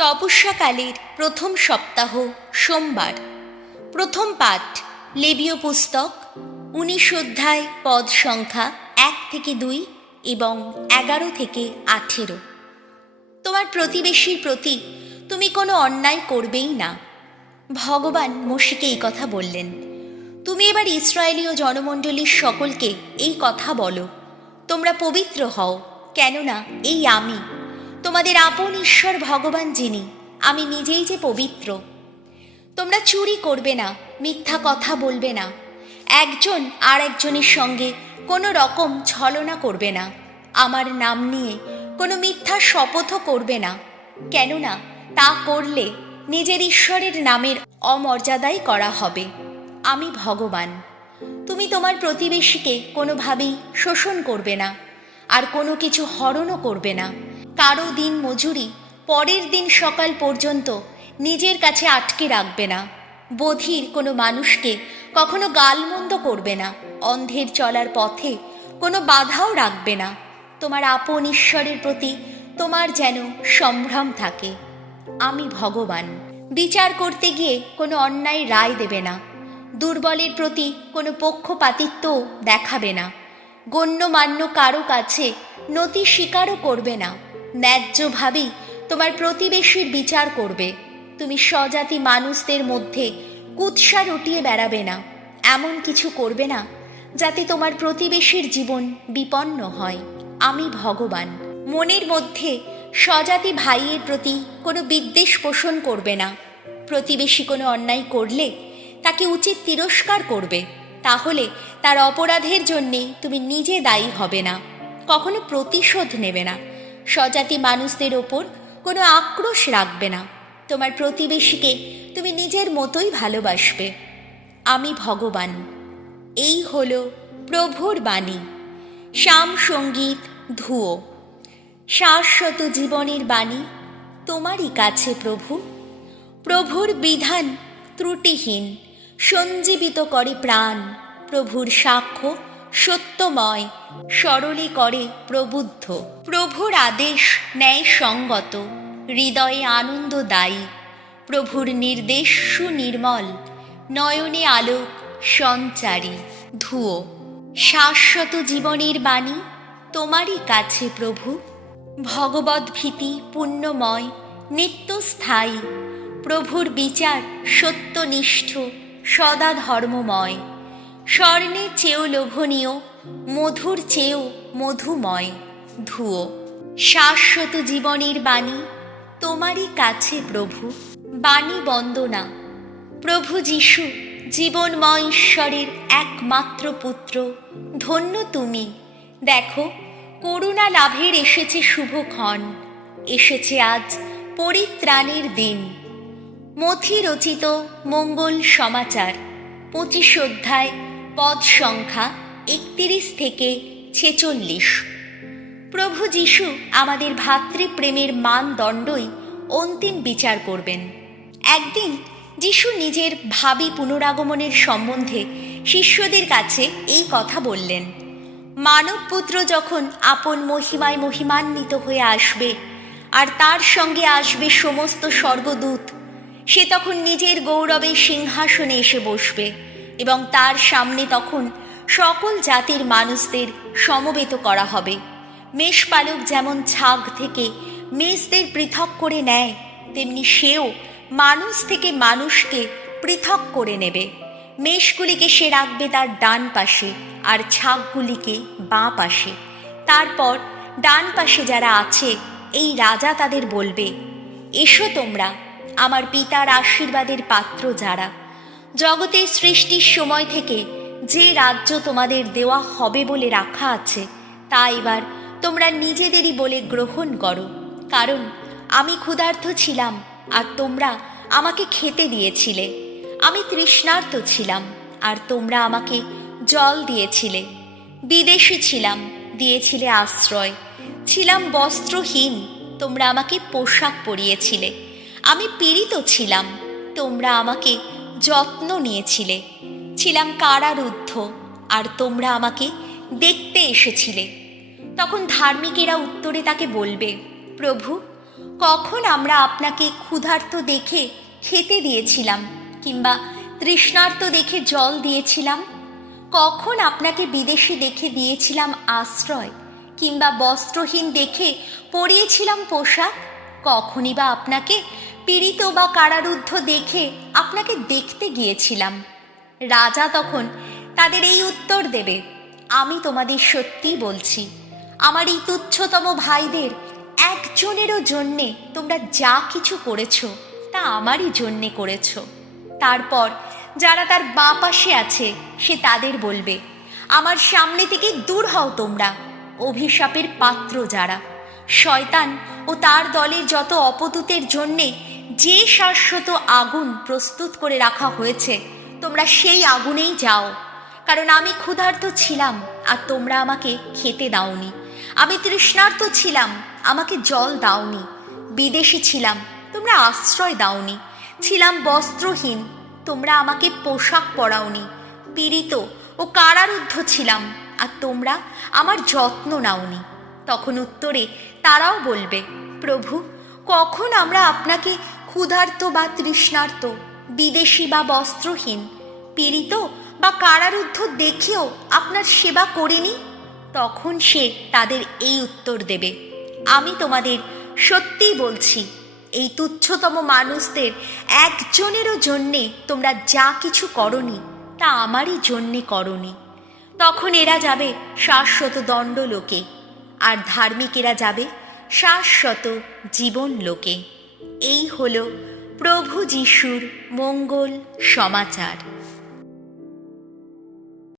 তপস্যাকালের প্রথম সপ্তাহ সোমবার। প্রথম পাঠ লেবীয় পুস্তক 19 অধ্যায়, পদ সংখ্যা 1 থেকে 2 এবং 11 থেকে 18। তোমার প্রতিবেশীর প্রতি তুমি কোনো অন্যায় করবেই না। ভগবান মোশেকে এই কথা বললেন। তুমি এবার ইসরায়েলীয় জনমণ্ডলীর সকলকে এই কথা বলো, তোমরা পবিত্র হও, কেননা এই আমি তোমাদের আপন ঈশ্বর ভগবান, যিনি আমি নিজেই যে পবিত্র। তোমরা চুরি করবে না, মিথ্যা কথা বলবে না, একজন আর একজনের সঙ্গে কোনো রকম ছলনা করবে না, আমার নাম নিয়ে কোনো মিথ্যা শপথও করবে না, কেননা তা করলে নিজের ঈশ্বরের নামের অমর্যাদাই করা হবে। আমি ভগবান। তুমি তোমার প্রতিবেশীকে কোনোভাবেই শোষণ করবে না, আর কোনো কিছু হরণও করবে না। কারো দিন মজুরি পরের দিন সকাল পর্যন্ত নিজের কাছে আটকে রাখবে না। বধির কোনো মানুষকে কখনো গালমন্দ করবে না। অন্ধের চলার পথে কোনো বাধাও রাখবে না। তোমার আপন ঈশ্বরের প্রতি তোমার যেন সম্ভ্রম থাকে। আমি ভগবান। বিচার করতে গিয়ে কোনো অন্যায় রায় দেবে না। দুর্বলের প্রতি কোনো পক্ষপাতিত্বও দেখাবে না। গণ্যমান্য কারো কাছে নতি স্বীকারও করবে না। ন্যায্যভাবেই তোমার প্রতিবেশীর বিচার করবে। তুমি স্বজাতি মানুষদের মধ্যে কুৎসা রটিয়ে বেড়াবে না। এমন কিছু করবে না যাতে তোমার প্রতিবেশীর জীবন বিপন্ন হয়। আমি ভগবান। মনের মধ্যে স্বজাতি ভাইয়ের প্রতি কোনো বিদ্বেষ পোষণ করবে না। প্রতিবেশী কোনো অন্যায় করলে তাকে উচিত তিরস্কার করবে, তাহলে তার অপরাধের জন্যে তুমি নিজে দায়ী হবে না। কখনো প্রতিশোধ নেবে না। স্বজাতি মানুষদের ওপর কোনো আক্রোশ রাখবে না। তোমার প্রতিবেশীকে তুমি নিজের মতোই ভালোবাসবে। আমি ভগবান। এই হল প্রভুর বাণী। শ্যাম সঙ্গীত ধুয়ো। শাশ্বত জীবনের বাণী তোমারই কাছে প্রভু। প্রভুর বিধান ত্রুটিহীন, সঞ্জীবিত করে প্রাণ। প্রভুর সাক্ষ্য সত্যময়, সরলে করে প্রবুদ্ধ। প্রভুর আদেশ ন্যায় সঙ্গত, হৃদয়ে আনন্দদায়ী। প্রভুর নির্দেশ সুনির্মল, নয়নে আলোক সঞ্চারী। ধুয়ো। শাশ্বত জীবনের বাণী তোমারই কাছে প্রভু। ভগবদ্ ভীতি পুণ্যময়, নিত্যস্থায়ী। প্রভুর বিচার সত্যনিষ্ঠ, সদা ধর্মময়। স্বর্ণের চেয়েও লোভনীয়, মধুর চেয়েও মধুময়। ধুয়ো। শাশ্বত জীবনের বাণী তোমারই কাছে প্রভু। বাণী বন্দনা। প্রভু যিশু জীবনময় ঈশ্বরের একমাত্র পুত্র, ধন্য তুমি। দেখো, করুণা লাভের এসেছে শুভক্ষণ, এসেছে আজ পরিত্রাণের দিন। মথি রচিত মঙ্গল সমাচার 25 অধ্যায়, পদ সংখ্যা 31 থেকে 46। প্রভু যিশু আমাদের ভাতৃপ্রেমের মানদণ্ডই অন্তিম বিচার করবেন। একদিন যিশু নিজের ভাবী পুনরাগমনের সম্বন্ধে শিষ্যদের কাছে এই কথা বললেন। মানবপুত্র যখন আপন মহিমায় মহিমান্বিত হয়ে আসবে, আর তার সঙ্গে আসবে সমস্ত স্বর্গদূত, সে তখন নিজের গৌরবে সিংহাসনে এসে বসবে, এবং তার সামনে তখন সকল জাতির মানুষদের সমবেত করা হবে। মেষপালক যেমন ছাগ থেকে মেষদের পৃথক করে নেয়, তেমনি সেও মানুষ থেকে মানুষকে পৃথক করে নেবে। মেষগুলিকে সে রাখবে তার ডান পাশে, আর ছাগগুলিকে বাঁ পাশে। তারপর ডান পাশে যারা আছে, এই রাজা তাদের বলবে, এসো তোমরা আমার পিতার আশীর্বাদের পাত্র, যারা জগতের সৃষ্টির সময় থেকে যে রাজ্য তোমাদের দেওয়া হবে বলে রাখা আছে, তা এবার তোমরা নিজেদেরই বলে গ্রহণ করো। কারণ আমি ক্ষুধার্ত ছিলাম, আর তোমরা আমাকে খেতে দিয়েছিলে। আমি তৃষ্ণার্ত ছিলাম, আর তোমরা আমাকে জল দিয়েছিলে। বিদেশী ছিলাম, দিয়েছিলে আশ্রয়। ছিলাম বস্ত্রহীন, তোমরা আমাকে পোশাক পরিয়েছিলে। আমি পীড়িত ছিলাম, তোমরা আমাকে যত্ন নিয়েছিলে। ছিলাম কারারুদ্ধ, আর তোমরা আমাকে দেখতে এসেছিলে। তখন ধার্মিকেরা উত্তরে তাকে বলবে, প্রভু, কখন আমরা আপনাকে ক্ষুধার্ত দেখে খেতে দিয়েছিলাম কিংবা তৃষ্ণার্ত দেখে জল দিয়েছিলাম? কখন আপনাকে বিদেশী দেখে দিয়েছিলাম আশ্রয় কিংবা বস্ত্রহীন দেখে পরিয়েছিলাম পোশাক? কখনই বা আপনাকে পীড়িত বা কারারুদ্ধ দেখে আপনাকে দেখতে গিয়েছিলাম? রাজা তখন তাদের এই উত্তর দেবে, আমি তোমাদের সত্যি বলছি, আমার এই তুচ্ছতম ভাইদের একজনেরও জন্যে তোমরা যা কিছু করেছ তা আমারই জন্যে করেছ। তারপর যারা তার বাঁ পাশে আছে সে তাদের বলবে, আমার সামনে থেকে দূর হও তোমরা, অভিশাপের পাত্র যারা। শয়তান ও তার দলের যত অপদূতের জন্যে যে শাশ্বত আগুন প্রস্তুত করে রাখা হয়েছে, তোমরা সেই আগুনেই যাও। কারণ আমি ক্ষুধার্ত ছিলাম আর তোমরা আমাকে খেতে দাওনি, আমি তৃষ্ণার্ত ছিলাম, আমাকে জল দাওনি, বিদেশী ছিলাম, তোমরা আশ্রয় দাওনি, ছিলাম বস্ত্রহীন, তোমরা আমাকে পোশাক পরাওনি, পীড়িত ও কারারুদ্ধ ছিলাম আর তোমরা আমার যত্ন নাওনি। তখন উত্তরে তারাও বলবে, প্রভু, কখন আমরা আপনাকে ক্ষুধার্ত বা তৃষ্ণার্ত, বিদেশী বা বস্ত্রহীন, পীড়িত বা কারারুদ্ধ দেখেও আপনার সেবা করিনি? তখন সে তাদের এই উত্তর দেবে, আমি তোমাদের সত্যিই বলছি, এই তুচ্ছতম মানুষদের একজনেরও জন্যে তোমরা যা কিছু করনি তা আমারই জন্যে করনি। তখন এরা যাবে শাশ্বত দণ্ড লোকে, আর ধার্মিকেরা যাবে শাশ্বত জীবন লোকে। এই হলো প্রভু যিশুর মঙ্গল সমাচার।